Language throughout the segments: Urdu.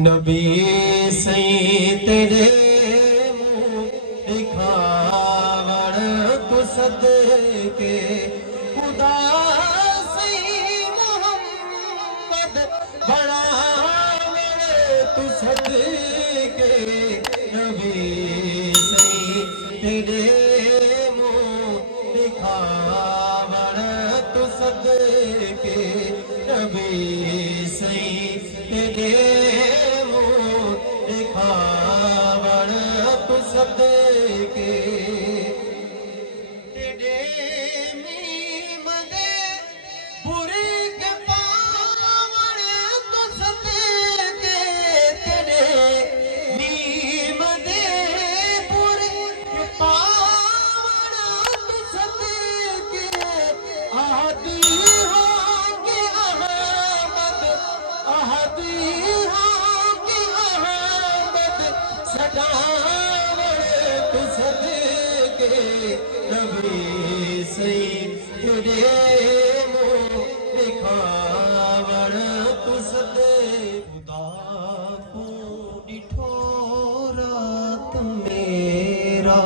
نبی سی تیرے منہ دکھاوڑ تو صدقے خدا سی محمد بڑھاوڑ تو صدقے نبی سی تیرے منہ دکھاوڑ تو صدقے نبی سی تیرے صدقے تیرے مدے بری کے پاوڑ تو صدقے تیرے مدے بری کے پاوڑ تو صدقے آہدی ہو کہ احمد آہدی ہو کہ احمد سدا نبی سی تیرے منہ دکھاوڑ تو صدقے خدا کو ڈٹھو رات میرا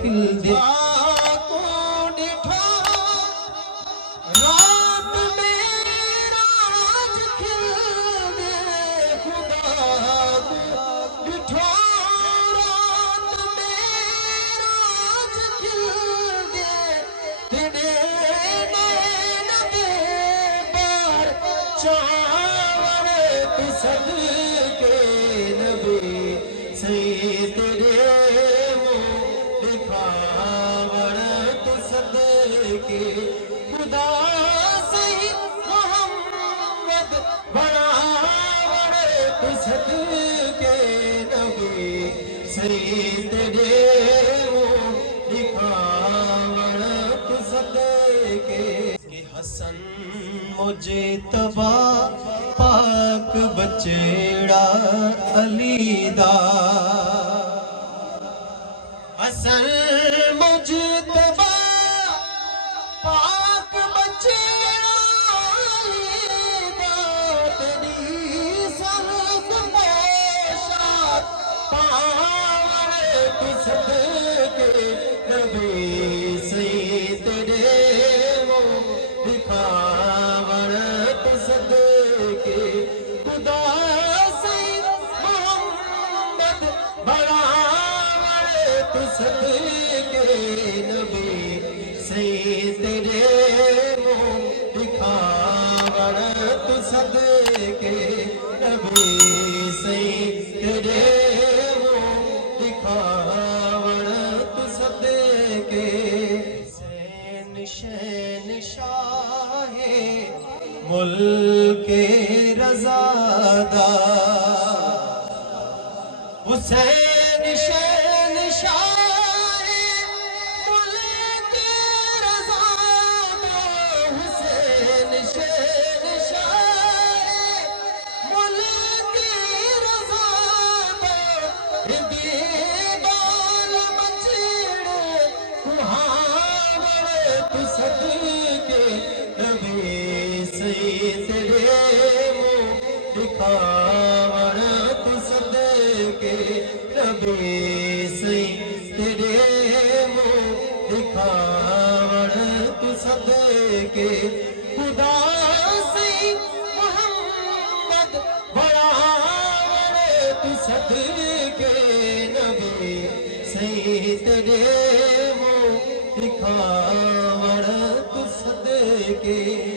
کھل دے صدقے نبی سی تیرے منہ دکھاوڑ تو صدقے خدا سی محمد بڑھاوڑ تو صدقے نبی سی تیرے منہ دکھاوڑ تو صدقے کہ حسن مجتبی پاک بچڑا علی دا حسن مجتبی پاک بچڑا علی دا تیری سرف پوشات پاوڑ تو صدقے نبی سی تیرے منہ دکھاوڑ تو صدقے خدا سی محمد بڑھاوڑ تو صدقے نبی سی تیرے منہ دکھاوڑ تو صدقے نبی سی تیرے منہ دکھاوڑ تو صدقے حسین شہنشاہ ملک رضا حسین شہنشاہ ملک رضا حسین شہنشاہ ملک رضا ہندی بال بچڑے کہاوڑ تو صدقے نبی سی تیرے منہ دکھاوڑ تو صدقے نبی سی تیرے منہ دکھاوڑ تو صدقے خدا سی محمد بڑھاوڑ تو صدقے نبی سی تیرے منہ دکھاوڑ تو صدقے